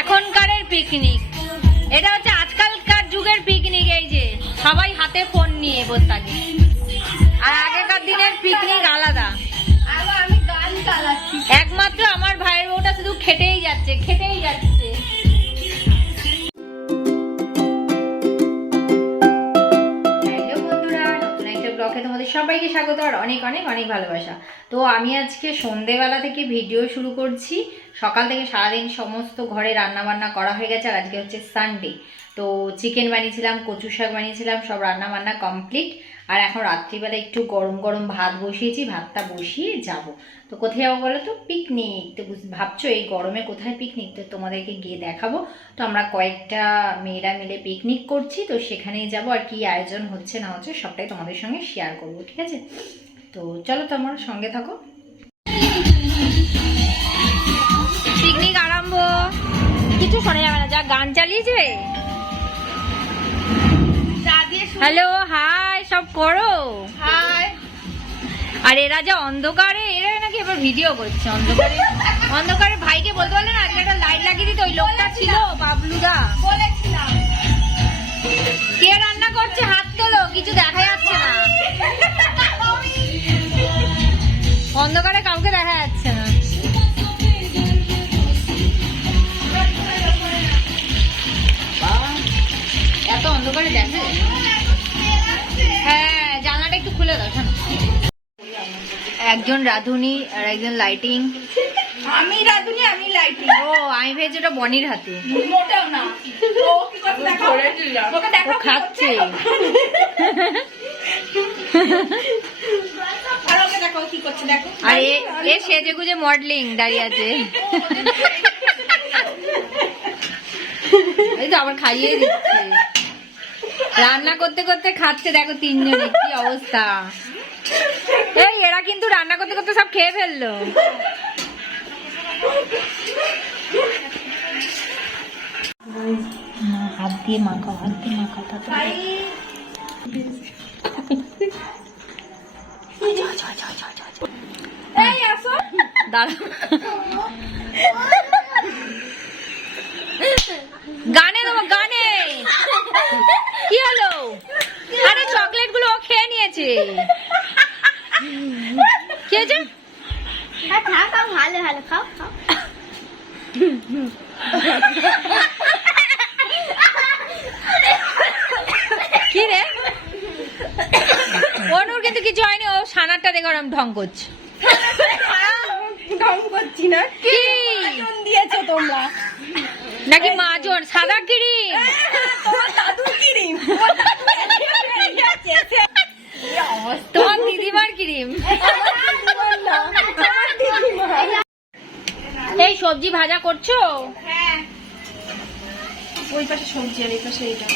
এখনকারের পিকনিক এটা হচ্ছে আজকালকার যুগের পিকনিক এই যে সবাই হাতে ফোন নিয়ে বসে থাকে। আর আগেকার দিনের পিকনিক আলাদা। একমাত্র আমার ভাইয়ের বউটা শুধু খেটেই যাচ্ছে খেটেই যাচ্ছে। তোমাদের সবাইকে স্বাগত আর অনেক অনেক অনেক ভালোবাসা। তো আমি আজকে সন্ধেবেলা থেকে ভিডিও শুরু করছি। সকাল থেকে সারাদিন সমস্ত ঘরে রান্নাবান্না করা হয়ে গেছে আর আজকে হচ্ছে সানডে তো চিকেন বানিয়েছিলাম কচু শাক বানিয়েছিলাম, সব রান্নাবান্না কমপ্লিট আর এখন রাত্রিবেলা একটু গরম গরম ভাত বসিয়েছি ভাতটা বসিয়ে যাব। তো কোথায় যাব বলো তো? পিকনিক তো বুঝ- ভাবছ এই গরমে কোথায় পিকনিক তো তোমাদেরকে গিয়ে দেখাবো। তো আমরা কয়েকটা মেয়েরা মিলে পিকনিক করছি তো সেখানেই যাব আর কি আয়োজন হচ্ছে না হচ্ছে সবটাই তোমাদের সঙ্গে শেয়ার করব ঠিক আছে? তো চলো তো আমার সঙ্গে থাকো। পিকনিক আরম্ভ। কিছু শোনা যাবে না যা গান চালিয়েছে। হ্যালো হাই সব করো। আর এরা যা অন্ধকারে এরা নাকি এবার ভিডিও করছে। অন্ধকারে অন্ধকারে ভাইকে বলতে পারলে না আজকে একটা লাইট লাগিয়ে দিতে ওই লোকটা ছিল বাবলুদা। বলেছিলাম। কে রান্না করছে? হাত তোলো কিছু দেখা যাচ্ছে না। অন্ধকারে কাউকে দেখা যাচ্ছে না। এত অন্ধকারে দেখে? একজন রাঁধুনি আর একজন লাইটিং আমি রাধুনি আমি লাইটিং ও আমি ভেবেছি ওটা বনির হাতে। মোটাও না। ও কি করছে দেখো? ওকে দেখো খাচ্ছে। আর ওকে দেখো কি করছে দেখো। আর এ এ সেজে গুজে মডেলিং দাঁড়িয়ে আছে। এই তো আবার খাইয়ে দিচ্ছে। রান্না করতে করতে খাচ্ছে দেখো তিনজনে কি অবস্থা? এই এরা কিন্তু রান্না করতে করতে সব খেয়ে ফেলল। হাত দিয়ে মাখাও হাত দিয়ে তাতে আসো। দাঁড়া গানে দেবো গানে কি হলো আরে চকলেটগুলো ও খেয়ে নিয়েছে কি হ্যাঁ খাও ভালো ভালো খাও খাও কি রে অনুর কিন্তু কিছু হয়নি ও সানারটা দেখে ওরম ঢং করছে। ঢং করছি না। কি? দিয়েছ তোমরা? নাকি মাজন সাদা কিরি তোমার দাদুর কিরিম। তোমার দিদিমার ক্রিম। এই সবজি ভাজা করছ? হ্যাঁ ওই পাশে সবজি আর এই পাশে এইটা।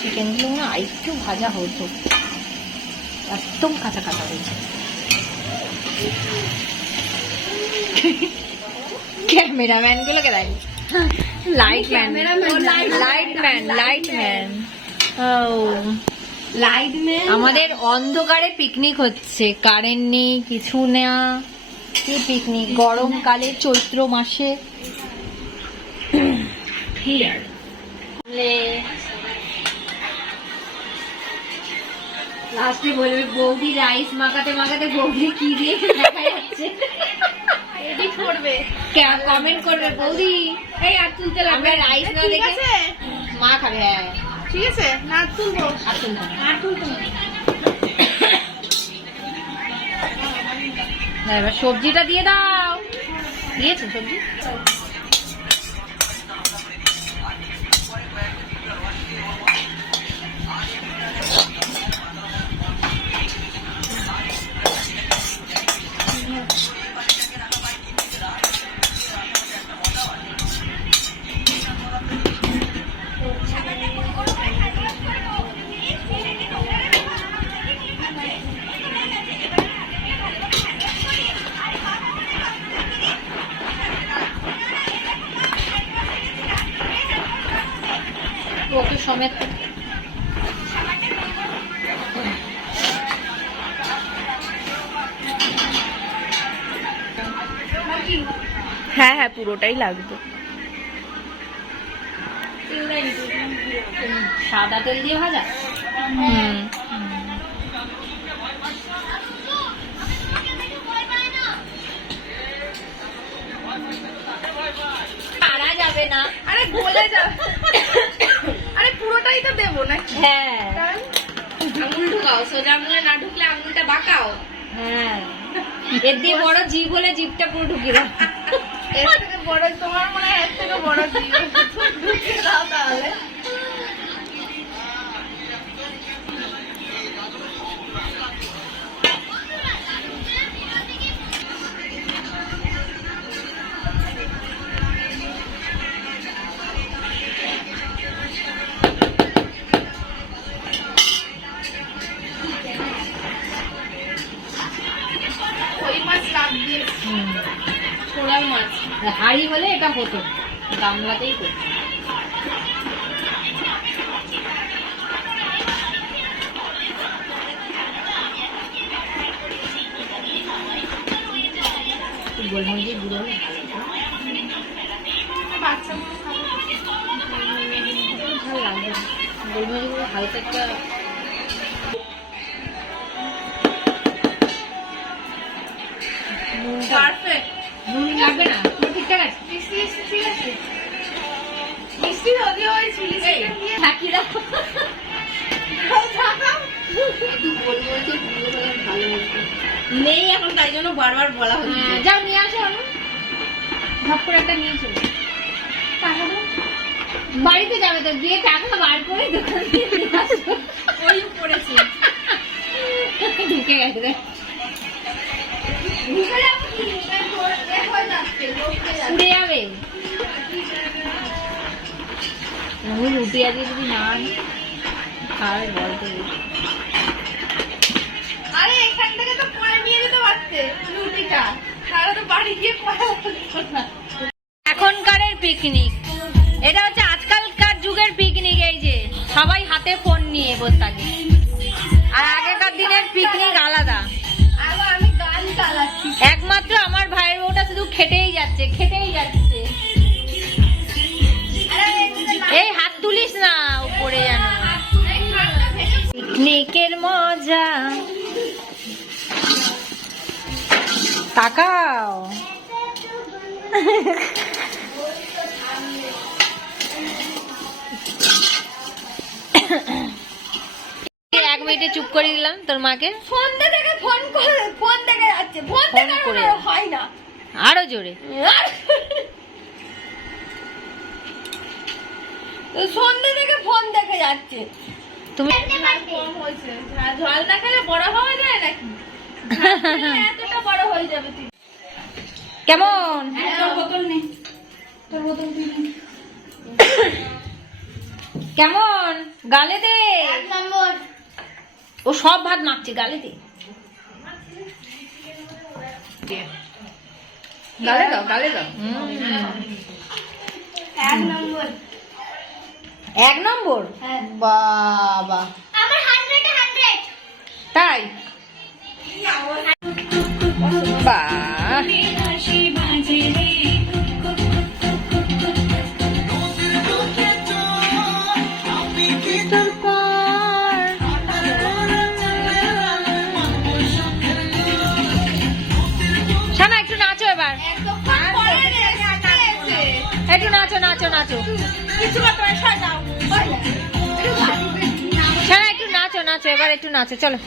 চিকেনগুলো না আরেকটু ভাজা হতো একদম কাঁচা কাঁচা হয়েছে ক্যামেরাম্যান গুলোকে দেখ। Light man light man light man ও লাইট মে আমাদের অন্ধকারে পিকনিক হচ্ছে। কারেন্ট নেই কিছু না। কি পিকনিক গরমকালে চৈত্র মাসে। লাস্টে বলবে বৌদি রাইস মাখাতে মাখাতে বৌদি কি দিয়ে দেখা যাচ্ছে? এডিট করবে। কমেন্ট করবে বৌদি এই আর তুলতে লাগবে রাইস না। দেখে মা ঠিক আছে? না তুলবো? আর তুলবো। না, এবার সবজিটা দিয়ে দাও। দিয়েছ সবজি? হ্যাঁ হ্যাঁ পুরোটাই লাগবে। সাদা তেল দিয়ে ভাজা? হুম। পারা যাবে না। আরে গলে যাবে আরে পুরোটাই তো দেবো নাকি? হ্যাঁ। আঙুল ঢুকাও সোজা আঙুলে না ঢুকলে আঙুলটা বাঁকাও। হ্যাঁ। এর দিয়ে বড় জিভ হলে জিভটা পুরো ঢুকিয়ে এর থেকে বড় তোমার মনে হয় এর থেকে বড় দিয়ে দাও তাহলে গোলমরিচের গুঁড়ো নেই এখন তাই জন্য বারবার বলা যাও নিয়ে আসো আমি ঝপ করে একটা নিয়ে চলো। বাড়িতে যাবে তো গিয়ে টাকা বার করে দোকান ওই পড়েছে ঢুকে গেছে। উড়ে যাবে। আমি রুটি আজকে যদি না আনি খাবে বলতে আরে এখান থেকে তো পরে নিয়ে যেতে পারতে রুটিটা। তারা তো বাড়ি গিয়ে পরে পিকনিক এটা হচ্ছে আজকালকার যুগের পিকনিক এই যে, সবাই হাতে ফোন নিয়ে বসে থাকে। আর আগেকার দিনের পিকনিক আলাদা। একমাত্র আমার ভাইয়ের বউটা শুধু খেটেই যাচ্ছে খেটেই যাচ্ছে। এই হাত তুলিস না উপরে যেন। পিকনিকের মজা। তাকাও। এক মিনিটে চুপ করে দিলাম তোর মাকে। সন্ধ্যে থেকে ফোন করে ফোন দেখে যাচ্ছে। ফোন ফোন দেখে করে। হয় না। আরও জোরে। তো সন্ধ্যে থেকে ফোন দেখে যাচ্ছে। তুমি কম হয়েছে। জল না খেলে বড় হওয়া যায় নাকি? এতটা বড় হয়ে যাবে তুই। কেমন? তোর বোতল নেই তোর বোতল তুই। কেমন? গালে দে। এক নম্বর। ও সব ভাত মাখছে গালে দে। গালে দাও গালে দাও। এক নম্বর। এক নম্বর? হ্যাঁ। বাবা। তাই? বাহ। নাচো। ব্যাপার একটু নাচো নাচো এবার একটু নাচো চলো।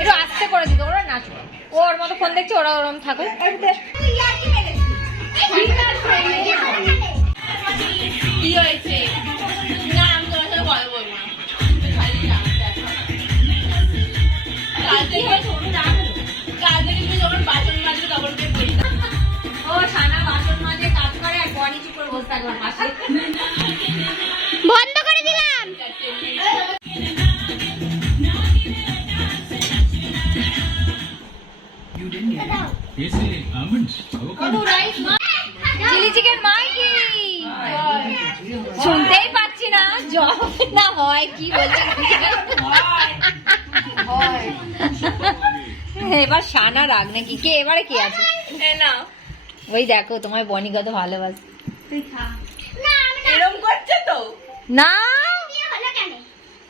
একটু আস্তে করে দিতে ওরা নাচো ও ওর মতো ফোন দেখছে ওরা ওরম থাকুক। কি হয়েছে? ও সানা বাসন মাঝে কাজ করে আর বনি চুপ বসে থাকবে পাশে। বন্ধ করে দিলাম. চিলি চিকেন শুনতেই পাচ্ছি না জল না হয় কি বলছে এবার সানা রাগ নাকি? কে এবারে কে আছে? না। ওই দেখো তোমার বনি কত ভালোবাসে। এরম করছে তো? না?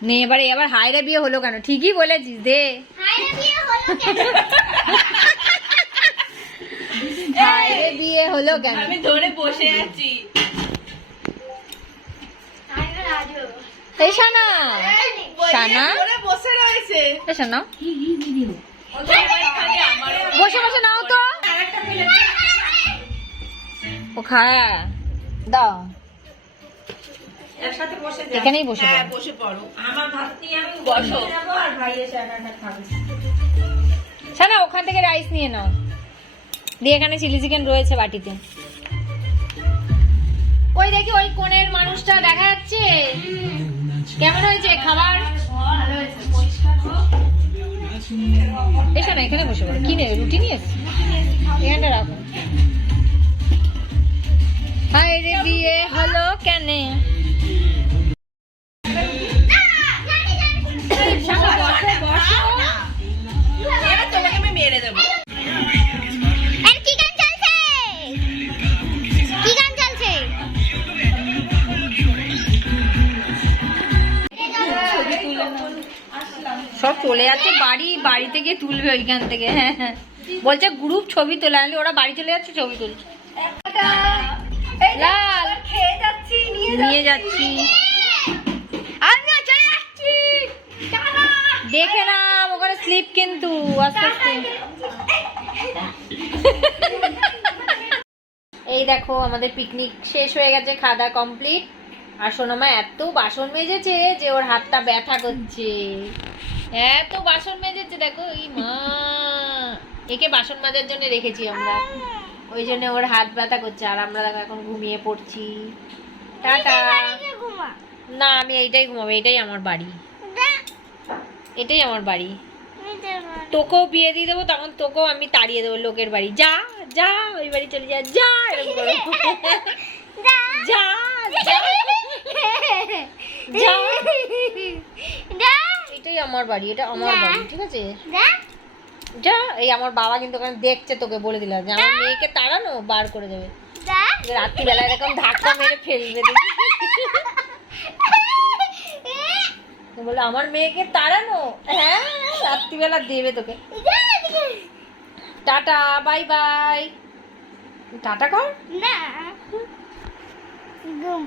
নে এবারে এবার হায়রে বিয়ে হলো কেন? ঠিকই বলেছিস দে। হায়রে বিয়ে হলো কেন? আমি ধরে বসে আছি। এই সানা সানা বসে রয়েছে। এই বসে বসে নাও তো। ও খায়। দাও। একসাথে বসে এখানেই বসে হ্যাঁ বসে পড়ো। আমার ভাত নিয়ে আমি বসো। সানা ওখান থেকে রাইস নিয়ে নাও। দিয়ে এখানে চিলি চিকেন রয়েছে বাটিতে। ওই দেখি ওই কোণের মানুষটা দেখা যাচ্ছে? কেমন হয়েছে খাবার? এসো না এখানে বসে পড়ো। কিনে রুটি নিয়ে? এখানটা রাখো। হায় রে, বিয়ে হলো কেন? বাড়ি বাড়ি থেকে তুলবে ওইখান থেকে হ্যাঁ হ্যাঁ। বলছে গ্রুপ ছবি তোলা আনলে ওরা বাড়ি চলে যাচ্ছে, ছবি তুলছে। লাল। নিয়ে যাচ্ছি। দেখে ওখানে স্লিপ কিন্তু এই দেখো, আমাদের পিকনিক শেষ হয়ে গেছে খাওয়া কমপ্লিট আর সোনামা এত বাসন মেজেছে যে ওর হাতটা ব্যথা করছে। এত বাসন মেজেছে দেখো এই মা। একে বাসন মাজার জন্য রেখেছি আমরা। ওই জন্য ওর হাত ব্যথা করছে। আর আমরা দেখো এখন ঘুমিয়ে পড়ছি। টাটা। না আমি এইটাই ঘুমাবো এটাই আমার বাড়ি। এটাই আমার বাড়ি। তোকেও বিয়ে দিয়ে দেবো তখন তোকেও আমি তাড়িয়ে দেবো লোকের বাড়ি। যা যা ওই বাড়ি চলে যা যা এরকম যা। যা। যা। এটাই আমার বাড়ি এটা আমার বাড়ি ঠিক আছে? যা। এই আমার বাবা কিন্তু ওখানে দেখছে তোকে বলে দিলাম যে আমার মেয়েকে তাড়ানো বার করে দেবে। রাত্রিবেলা এরকম ধাক্কা মেরে ফেলবে। বলে আমার মেয়েকে তাড়ানো? হ্যাঁ রাত্রিবেলা দেবে তোকে। Tata bye bye. টাটা কর? না। ঘুম